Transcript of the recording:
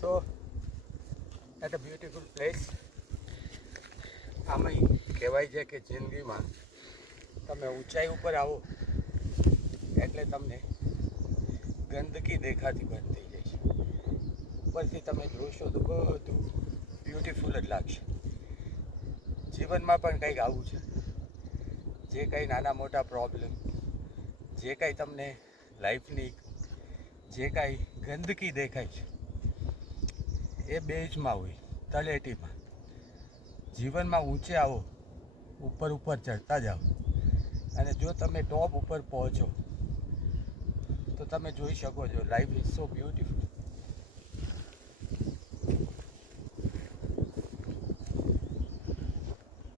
So at a beautiful place. આમાં કહેવાય છે કે જિંદગીમાં તમે ઊંચાઈ ઉપર આવો એટલે તમને ગંદકી દેખાતી બંધ થઈ જાય છે. ઉપરથી તમે જોશો તો બધું બ્યુટીફુલ જ લાગશે. જીવનમાં પણ કંઈક આવું છે. જે કંઈ નાના મોટા પ્રોબ્લેમ, જે કંઈ તમને લાઈફની જે કાંઈ ગંદકી દેખાય છે એ બેઝમાં હોય, તળેટીમાં. જીવનમાં ઊંચે આવો, ઉપર ચડતા જાઓ, અને જો તમે ટોપ ઉપર પહોંચો તો તમે જોઈ શકો છો લાઈફ ઇઝ સો બ્યુટીફુલ.